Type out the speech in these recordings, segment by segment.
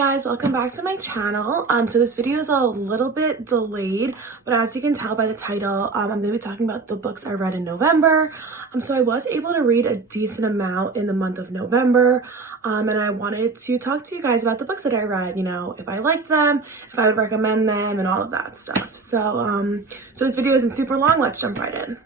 Hey guys, welcome back to my channel. So this video is a little bit delayed, but as you can tell by the title, I'm going to be talking about the books I read in November. So I was able to read a decent amount in the month of November, and I wanted to talk to you guys about the books that I read, you know, if I liked them, if I would recommend them, and all of that stuff. So this video isn't super long. Let's jump right in.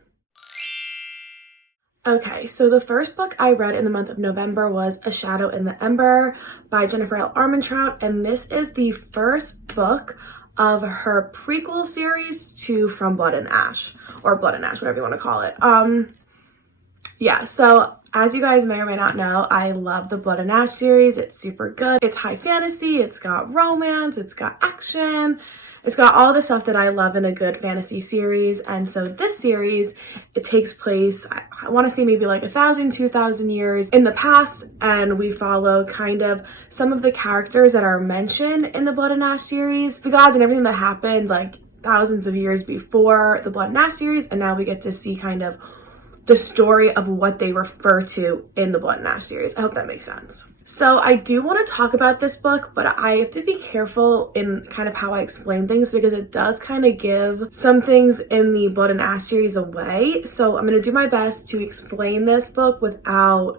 Okay, so the first book I read in the month of November was A Shadow in the Ember by Jennifer Armentrout, and this is the first book of her prequel series to From Blood and Ash, or Blood and Ash, whatever you want to call it. Yeah, so as you guys may or may not know, I love the Blood and Ash series. It's super good. It's high fantasy, it's got romance, it's got action. It's got all the stuff that I love in a good fantasy series. And so this series, it takes place, I want to say maybe like 1,000, 2,000 years in the past. And we follow kind of some of the characters that are mentioned in the Blood and Ash series, the gods and everything that happened like thousands of years before the Blood and Ash series. And now we get to see kind of the story of what they refer to in the Blood and Ash series. I hope that makes sense. So I do want to talk about this book, but I have to be careful in kind of how I explain things because it does kind of give some things in the Blood and Ash series away. So I'm going to do my best to explain this book without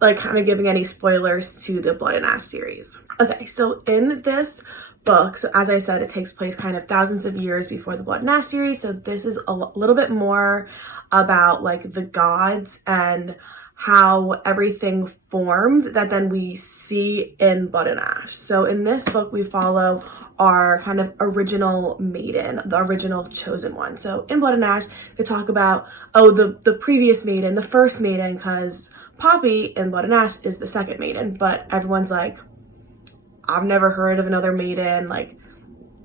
like kind of giving any spoilers to the Blood and Ash series. Okay, so in this book, so as I said, it takes place kind of thousands of years before the Blood and Ash series. So this is a little bit more about like the gods and how everything formed that then we see in Blood and Ash. So in this book, we follow our kind of original maiden, the original chosen one. So in Blood and Ash, they talk about, oh, the previous maiden, the first maiden, because Poppy in Blood and Ash is the second maiden, but everyone's like, I've never heard of another maiden, like,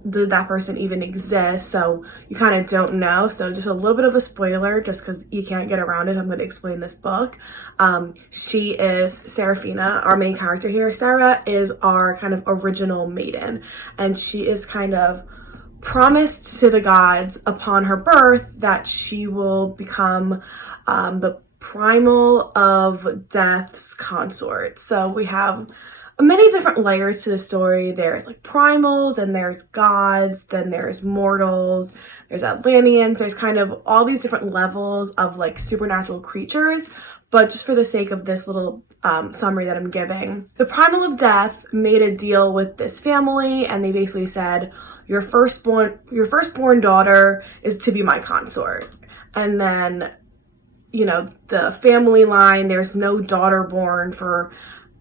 did that person even exist? So you kind of don't know. So just a little bit of a spoiler, just because you can't get around it, I'm going to explain this book. She is Seraphina, our main character here. Sarah is our kind of original maiden, and she is kind of promised to the gods upon her birth that she will become the primal of death's consort. So we have many different layers to the story. There's like primals, then there's gods, then there's mortals, there's Atlanteans, there's kind of all these different levels of like supernatural creatures. But just for the sake of this little summary that I'm giving, the primal of death made a deal with this family, and they basically said, your firstborn daughter is to be my consort. And then, you know, the family line, there's no daughter born for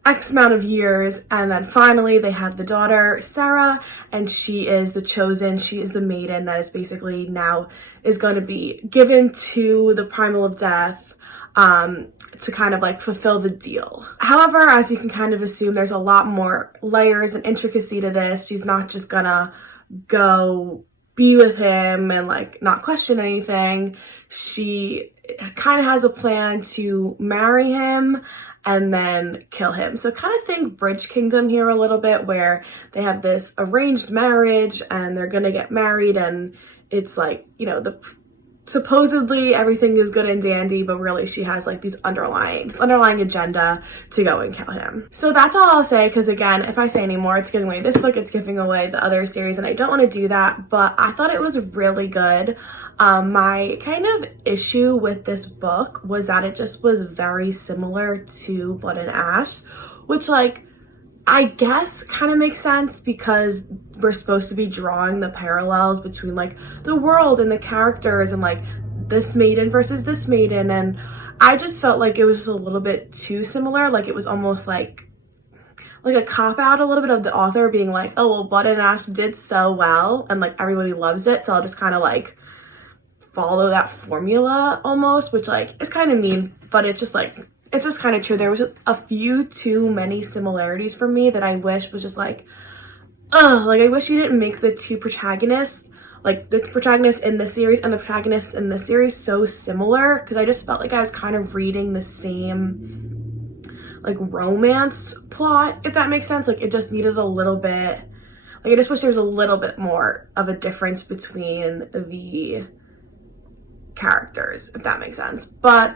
X amount of years, and then finally they have the daughter Sarah, and she is the chosen, she is the maiden that is basically now is going to be given to the primal of death to kind of like fulfill the deal. However, as you can kind of assume, there's a lot more layers and intricacy to this. She's not just gonna go be with him and like not question anything. She kind of has a plan to marry him and then kill him. So kind of think Bridge Kingdom here a little bit, where they have this arranged marriage and they're gonna get married, and it's like, you know, supposedly everything is good and dandy, but really she has like this underlying agenda to go and kill him. So that's all I'll say, because again, if I say any more, it's giving away this book, it's giving away the other series, and I don't want to do that, but I thought it was really good. My kind of issue with this book was that it just was very similar to Blood and Ash, which like I guess kind of makes sense because we're supposed to be drawing the parallels between like the world and the characters and like this maiden versus this maiden, and I just felt like it was just a little bit too similar. Like it was almost like a cop-out a little bit of the author being like, oh well, Blood and Ash did so well and like everybody loves it, so I'll just kind of like follow that formula almost, which like is kind of mean, but it's just like, it's just kind of true. There was a few too many similarities for me that I wish was just like, like I wish you didn't make the two protagonists, like the protagonist in the series and the protagonist in the series, so similar, because I just felt like I was kind of reading the same like romance plot, if that makes sense. Like it just needed a little bit, like I just wish there was a little bit more of a difference between the characters, if that makes sense. But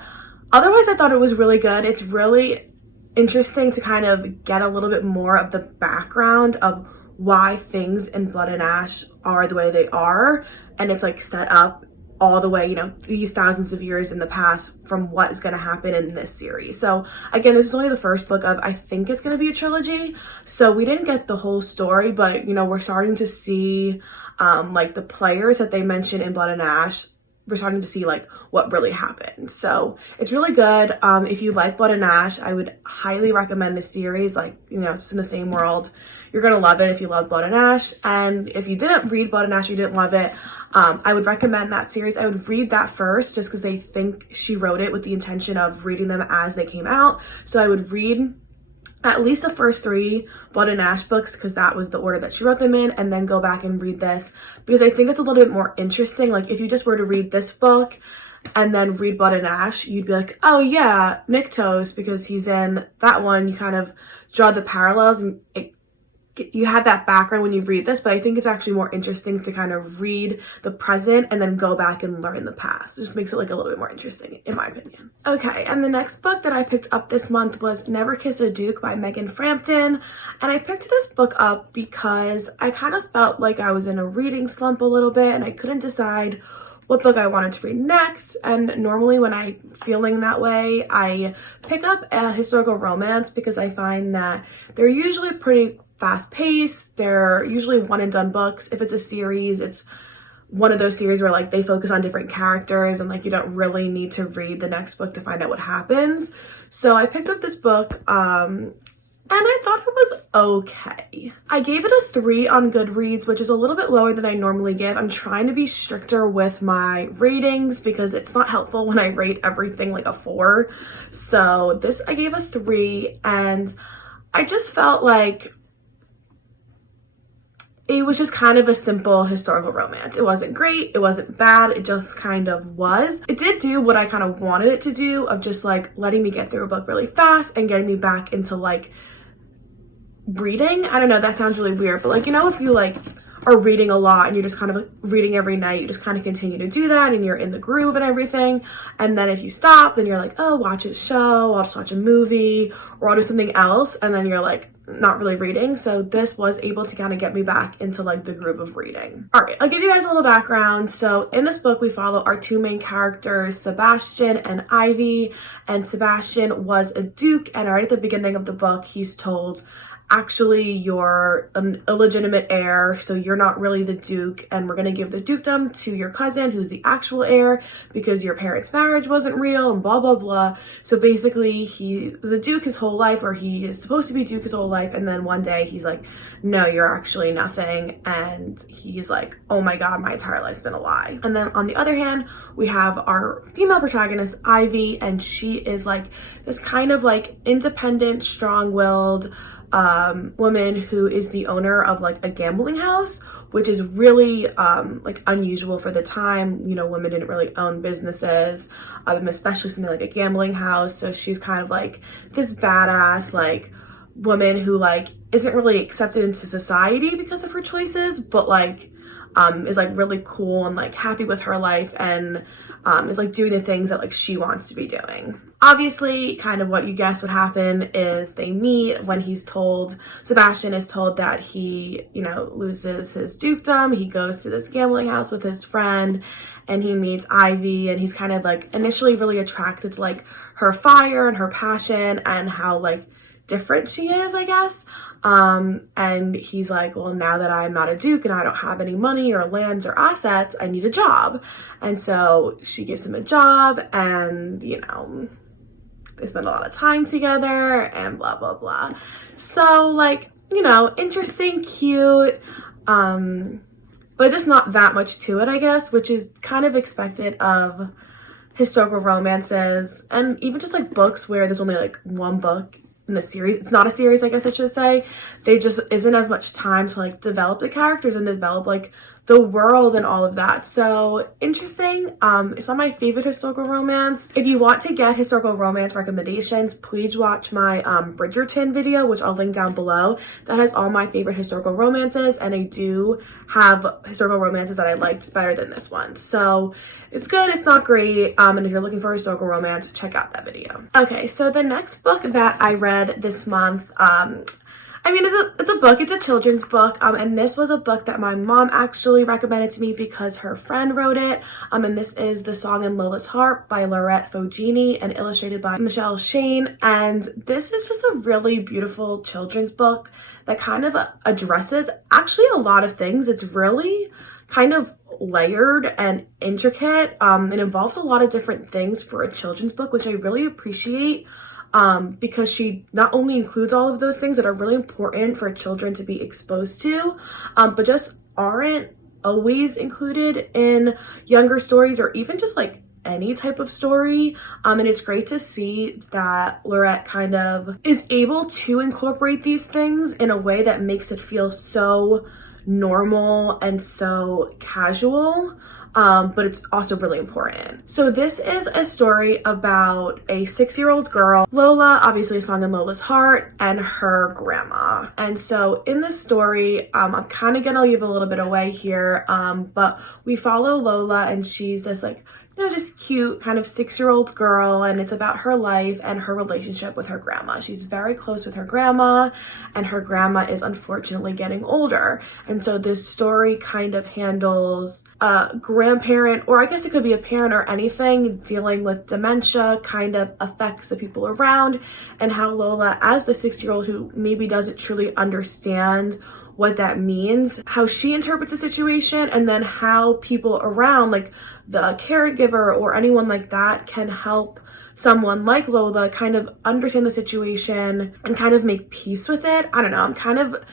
otherwise I thought it was really good. It's really interesting to kind of get a little bit more of the background of why things in Blood and Ash are the way they are, and it's like set up all the way, you know, these thousands of years in the past from what is going to happen in this series. So again, this is only the first book of, I think it's going to be a trilogy, so we didn't get the whole story, but you know, we're starting to see like the players that they mentioned in Blood and Ash. We're starting to see like what really happened, so it's really good. If you like Blood and Ash, I would highly recommend this series. Like, you know, it's in the same world. You're gonna love it if you love Blood and Ash, and if you didn't read Blood and Ash, you didn't love it, I would recommend that series. I would read that first just because I think she wrote it with the intention of reading them as they came out. So I would read at least the first 3 Blood and Ash books because that was the order that she wrote them in, and then go back and read this because I think it's a little bit more interesting. Like, if you just were to read this book and then read Blood and Ash, you'd be like, oh yeah, Nyctos, because he's in that one. You kind of draw the parallels, and you have that background when you read this, but I think it's actually more interesting to kind of read the present and then go back and learn the past. It just makes it like a little bit more interesting, in my opinion. Okay, and the next book that I picked up this month was Never Kiss a Duke by Megan Frampton. And I picked this book up because I kind of felt like I was in a reading slump a little bit, and I couldn't decide what book I wanted to read next. And normally when I'm feeling that way, I pick up a historical romance because I find that they're usually pretty fast-paced. They're usually one and done books. If it's a series, it's one of those series where like they focus on different characters and like you don't really need to read the next book to find out what happens. So I picked up this book and I thought it was okay. I gave it a 3 on Goodreads, which is a little bit lower than I normally give. I'm trying to be stricter with my ratings because it's not helpful when I rate everything like a 4. So this I gave a 3, and I just felt like it was just kind of a simple historical romance. It wasn't great, it wasn't bad, it just kind of was. It did do what I kind of wanted it to do, of just like letting me get through a book really fast and getting me back into like reading. I don't know, that sounds really weird, but like, you know, if you like are reading a lot and you're just kind of reading every night, you just kind of continue to do that and you're in the groove and everything. And then if you stop, then you're like, oh, watch a show, I'll just watch a movie, or I'll do something else. And then you're like, not really reading. So this was able to kind of get me back into like the groove of reading. All right, I'll give you guys a little background. So in this book, we follow our 2 main characters, Sebastian and Ivy. And Sebastian was a duke, and right at the beginning of the book, he's told, actually, you're an illegitimate heir, so you're not really the duke, and we're going to give the dukedom to your cousin who's the actual heir because your parents' marriage wasn't real, and blah blah blah. So basically, he was a duke his whole life, or he is supposed to be duke his whole life, and then one day he's like, no, you're actually nothing. And he's like, oh my god, my entire life's been a lie. And then on the other hand, we have our female protagonist, Ivy, and she is like this kind of like independent, strong-willed woman who is the owner of like a gambling house, which is really like unusual for the time. You know, women didn't really own businesses, especially something like a gambling house. So she's kind of like this badass like woman who like isn't really accepted into society because of her choices, but like is like really cool and like happy with her life, and is like doing the things that like she wants to be doing. Obviously, kind of what you guess would happen is they meet when Sebastian is told that he, you know, loses his dukedom. He goes to this gambling house with his friend and he meets Ivy, and he's kind of like initially really attracted to like her fire and her passion and how like different she is, I guess. And he's like, well, now that I'm not a duke and I don't have any money or lands or assets, I need a job. And so she gives him a job, and, you know, they spend a lot of time together and blah, blah, blah. So, like, you know, interesting, cute, but just not that much to it, I guess, which is kind of expected of historical romances, and even just, like, books where there's only, like, one book in the series. It's not a series, I guess I should say. They just isn't as much time to like develop the characters and develop like the world and all of that. So interesting. It's not my favorite historical romance. If you want to get historical romance recommendations, please watch my Bridgerton video, which I'll link down below. That has all my favorite historical romances, and I do have historical romances that I liked better than this one. So it's good, it's not great, and if you're looking for a historical romance, check out that video. Okay, so the next book that I read this month, I mean, it's a book, it's a children's book, and this was a book that my mom actually recommended to me because her friend wrote it, and this is The Song in Lola's Heart by Laurette Foggini and illustrated by Michelle Shane, and this is just a really beautiful children's book that kind of addresses actually a lot of things. It's really kind of layered and intricate. It involves a lot of different things for a children's book, which I really appreciate. Because she not only includes all of those things that are really important for children to be exposed to, but just aren't always included in younger stories or even just like any type of story. And it's great to see that Laurette kind of is able to incorporate these things in a way that makes it feel so normal and so casual. But it's also really important. So this is a story about a 6-year-old girl, Lola, obviously A Song in Lola's Heart, and her grandma. And so in this story, I'm kind of gonna leave a little bit away here, but we follow Lola, and she's this like, just cute kind of 6-year-old girl, and it's about her life and her relationship with her grandma. She's very close with her grandma, and her grandma is unfortunately getting older. And so this story kind of handles a grandparent, or I guess it could be a parent or anything, dealing with dementia kind of affects the people around, and how Lola, as the 6-year-old who maybe doesn't truly understand what that means, how she interprets the situation, and then how people around, like the caregiver or anyone like that, can help someone like Lola kind of understand the situation and kind of make peace with it. I don't know, I'm kind of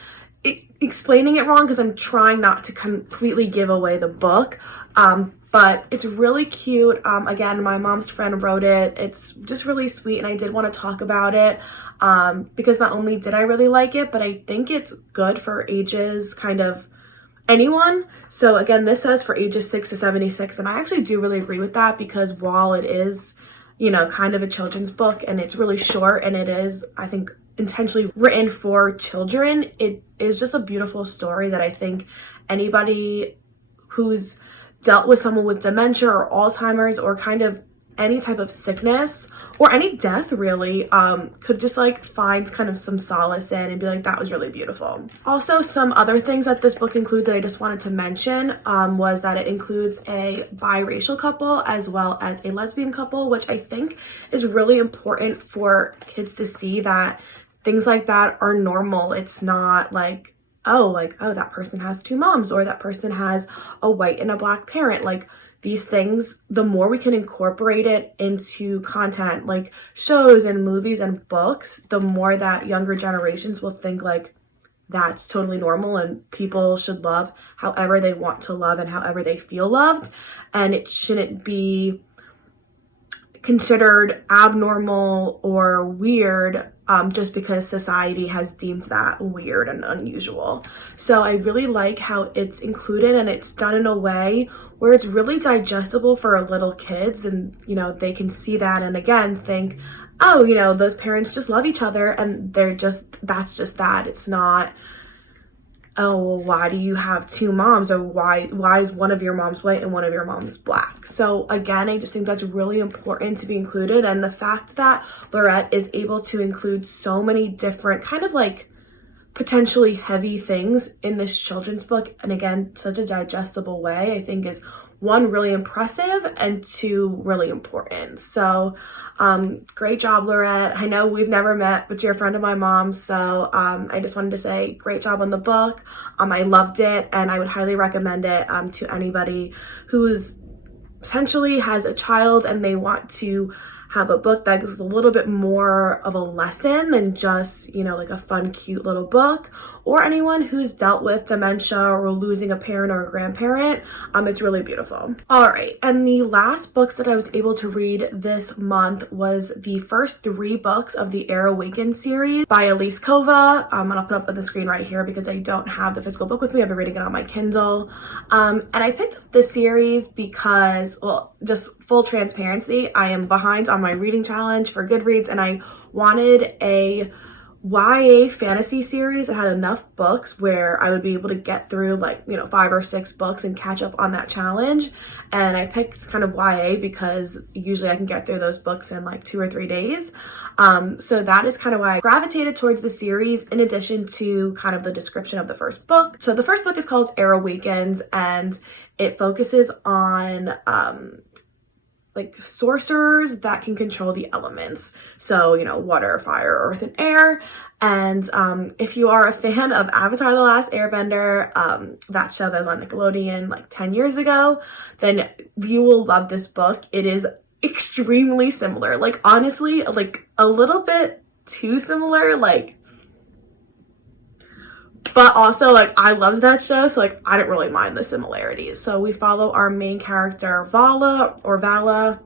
explaining it wrong because I'm trying not to completely give away the book, but it's really cute. Again, my mom's friend wrote it. It's just really sweet, and I did want to talk about it because not only did I really like it, but I think it's good for ages kind of anyone. So again, this says for ages 6 to 76, and I actually do really agree with that, because while it is, kind of a children's book and it's really short, and it is, I think, intentionally written for children, it is just a beautiful story that I think anybody who's dealt with someone with dementia or Alzheimer's or kind of any type of sickness or any death really could just like find kind of some solace in and be like, that was really beautiful. Also, some other things that this book includes that I just wanted to mention was that it includes a biracial couple as well as a lesbian couple, which I think is really important for kids to see that things like that are normal. It's not like, oh, that person has 2 moms, or that person has a white and a black parent. Like, these things, the more we can incorporate it into content like shows and movies and books, the more that younger generations will think like that's totally normal and people should love however they want to love and however they feel loved. And it shouldn't be considered abnormal or weird just because society has deemed that weird and unusual. So I really like how it's included, and it's done in a way where it's really digestible for little kids, and they can see that and again think, oh, those parents just love each other, and that's just that. It's not, oh, well, why do you have 2 moms, or why is one of your moms white and one of your moms black? So again, I just think that's really important to be included, and the fact that Laurette is able to include so many different kind of like potentially heavy things in this children's book, and again, such a digestible way, I think is 1, really impressive, and 2, really important. So great job, Laurette. I know we've never met, but you're a friend of my mom's, so I just wanted to say great job on the book. I loved it, and I would highly recommend it to anybody who's potentially has a child and they want to have a book that is a little bit more of a lesson than just, you know, like a fun, cute little book, or anyone who's dealt with dementia or losing a parent or a grandparent, it's really beautiful. All right, and the last books that I was able to read this month was the first 3 books of the Awakens series by Elise Kova. And I'll put up on the screen right here because I don't have the physical book with me. I've been reading it on my Kindle. And I picked up this series because, well, just full transparency, I am behind on my reading challenge for Goodreads, and I wanted a YA fantasy series that had enough books where I would be able to get through, like, you know, 5 or 6 books and catch up on that challenge. And I picked kind of YA because usually I can get through those books in like 2 or 3 days. So that is kind of why I gravitated towards the series, in addition to kind of the description of the first book. So the first book is called Awakens, and it focuses on like sorcerers that can control the elements. So, you know, water, fire, earth, and air. And if you are a fan of Avatar: The Last Airbender, that show that was on Nickelodeon like 10 years ago, then you will love this book. It is extremely similar. Like, honestly, like a little bit too similar, like, but also, like, I loved that show, so, like, I didn't really mind the similarities. So we follow our main character, Vala, or Vala.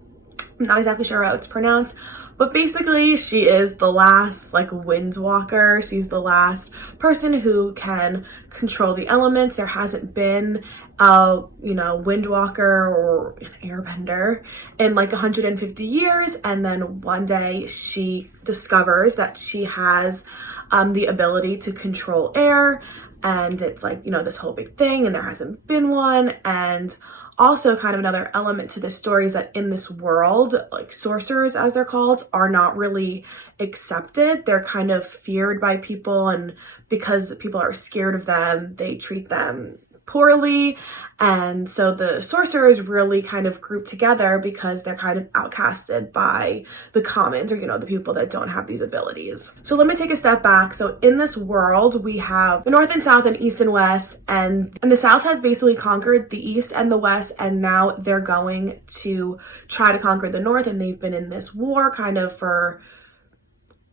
I'm not exactly sure how it's pronounced, but basically she is the last, like, windwalker. She's the last person who can control the elements. There hasn't been a, you know, windwalker or an airbender in like 150 years, and then one day she discovers that she has the ability to control air, and it's like, you know, this whole big thing, and there hasn't been one. And also, kind of another element to this story is that in this world, like, sorcerers, as they're called, are not really accepted. They're kind of feared by people, and because people are scared of them, they treat them poorly. And so the sorcerers really kind of group together because they're kind of outcasted by the commons, or, you know, the people that don't have these abilities. So let me take a step back. So in this world, we have the North and South and East and West, and the South has basically conquered the East and the West, and now they're going to try to conquer the North, and they've been in this war kind of for,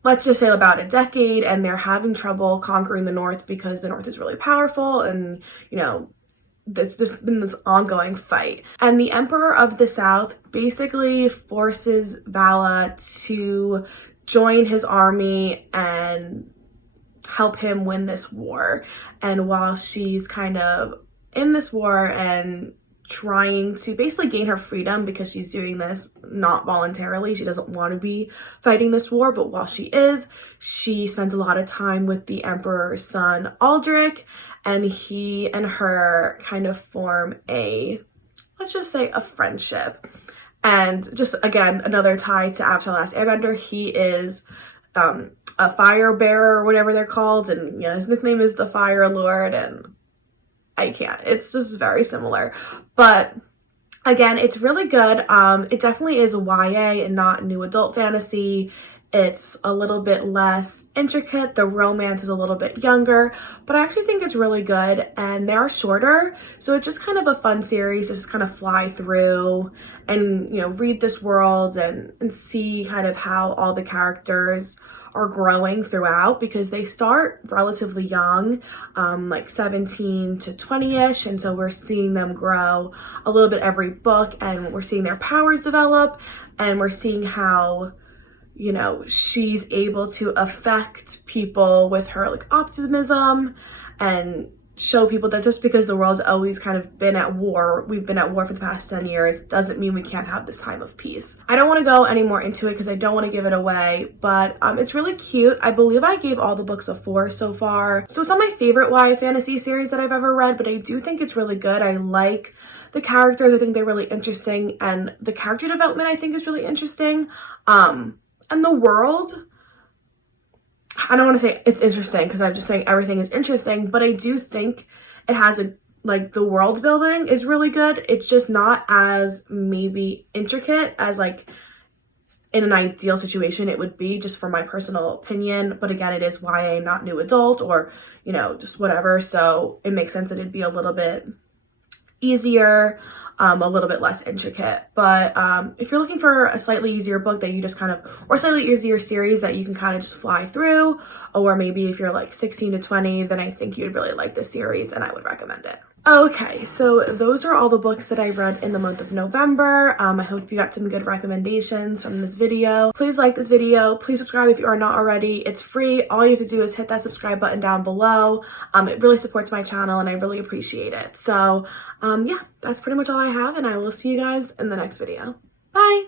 let's just say, about a decade, and they're having trouble conquering the North because the North is really powerful, and, you know, there's just been this ongoing fight. And the Emperor of the South basically forces Vala to join his army and help him win this war. And while she's kind of in this war and trying to basically gain her freedom, because she's doing this not voluntarily, she doesn't want to be fighting this war, but while she is, she spends a lot of time with the Emperor's son, Aldrich, and he and her kind of form a, let's just say, a friendship. And just, again, another tie to Avatar: The Last Airbender, he is a fire bearer, or whatever they're called, and, you know, his nickname is the Fire Lord, and I can't, it's just very similar. But again, it's really good. It definitely is a YA and not new adult fantasy. It's a little bit less intricate. The romance is a little bit younger, but I actually think it's really good, and they are shorter. So it's just kind of a fun series to just kind of fly through and, you know, read this world and see kind of how all the characters are growing throughout, because they start relatively young, like 17 to 20-ish, and so we're seeing them grow a little bit every book, and we're seeing their powers develop, and we're seeing how, you know, she's able to affect people with her, like, optimism, and show people that just because the world's always kind of been at war, we've been at war for the past 10 years, doesn't mean we can't have this time of peace. I don't want to go any more into it because I don't want to give it away, but it's really cute. I believe I gave all the books a 4 so far. So it's not my favorite YA fantasy series that I've ever read, but I do think it's really good. I like the characters. I think they're really interesting, and the character development I think is really interesting. And the world, I don't want to say it's interesting because I'm just saying everything is interesting, but I do think it has like, the world building is really good. It's just not as maybe intricate as, like, in an ideal situation it would be, just for my personal opinion. But again, it is YA, not new adult, or, you know, just whatever. So it makes sense that it'd be a little bit easier. a little bit less intricate. But if you're looking for a slightly easier book that you just kind of, or slightly easier series that you can kind of just fly through, or maybe if you're like 16 to 20, then I think you'd really like this series and I would recommend it. Okay, so those are all the books that I read in the month of November. I hope you got some good recommendations from this video. Please like this video. Please subscribe if you are not already. It's free. All you have to do is hit that subscribe button down below. It really supports my channel and I really appreciate it. So yeah, that's pretty much all I have, and I will see you guys in the next video. Bye!